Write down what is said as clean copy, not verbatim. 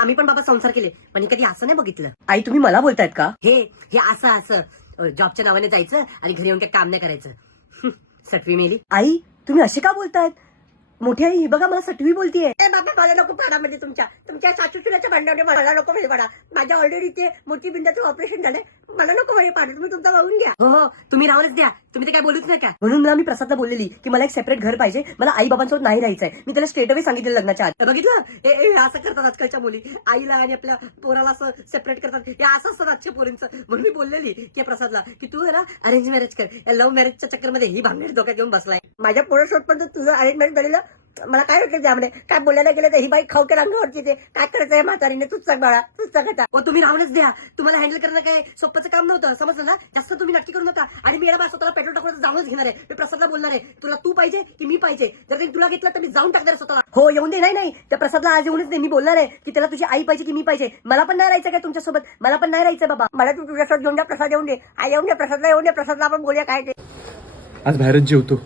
आम्ही पण बाबा संसार केले, पण कधी असं नाही बघितलं. आई तुम्ही मला बोलतायत का? हे असं असं जॉबच्या नावाने जायचं आणि घरी येऊन काही काम नाही करायचं. सटवी मेली. आई तुम्ही असे का बोलतायत? मोठी आई ही बघा मला सटवी बोलतीये. ए बाबा मला नको पाडामध्ये तुमच्या सासूसुराच्या भांडणामध्ये मला नको म्हणजे पाडा. माझ्या ऑलरेडी ते मोतीबिंदाचं ऑपरेशन झालंय, मला नको म्हणजे पाडा. तुम्ही तुमचा वाहून घ्या. हो तुम्ही राहूनच द्या, तुम्ही ते काय बोलूच नका. म्हणून मला मी प्रसादला बोललेली की मला एक सेपरेट घर पाहिजे, मला आई बाबांसोबत नाही राहायचंय. मी त्याला स्ट्रेट अवे सांगितलं लग्नाच्या आत. बघितलं हे असं करतात आजकालच्या मुली, आईला आणि आपल्या पोराला असं सेपरेट करतात. हे असं असतं आजच्या पोरींचं. म्हणून मी बोललेली की प्रसादला की तू आहे ना अरेंज मॅरेज कर. या लव्ह मॅरेजच्या चक्करमध्ये ही भांडण डोक्यात घेऊन बसलाय. माझ्या पोरासोबत पण तुझं अरेंज मॅरेज झालेलं मला काय वाटतं त्यामध्ये काय बोलायला गेलं तर ही बाई खाऊ के रंगावरची ते काय करायचंय म्हातारीने तूच सांग बाळा तूच सांगता. हो तुम्ही राहूनच द्या, तुम्हाला हँडल करणं काय सोपंचं काम नव्हतं समजलं ना. जास्त तुम्ही नक्की करू नका. आणि मी याला स्वतःला पेट्रोल टाकून जाऊनच घेणार आहे. मी प्रसादला बोलणार आहे तुला तू पाहिजे की मी पाहिजे. जर त्यांनी तुला घेतलं तर मी जाऊन टाकणार स्वतःला. हो येऊन दे. नाही त्या प्रसादला आज येऊनच दे. मी बोलणार आहे की त्याला तुझी आई पाहिजे की मी पाहिजे. मला पण नाही राहायचं काय तुमच्यासोबत, मला पण नाही राहायचं बाबा. मला तू तुझ्यासोबत घेऊन द्या. प्रसाद येऊन दे. आई येऊन दे. प्रसादला येऊन दे. प्रसादला आपण बोलूया काय ते. आज बाहेरच जेवतो.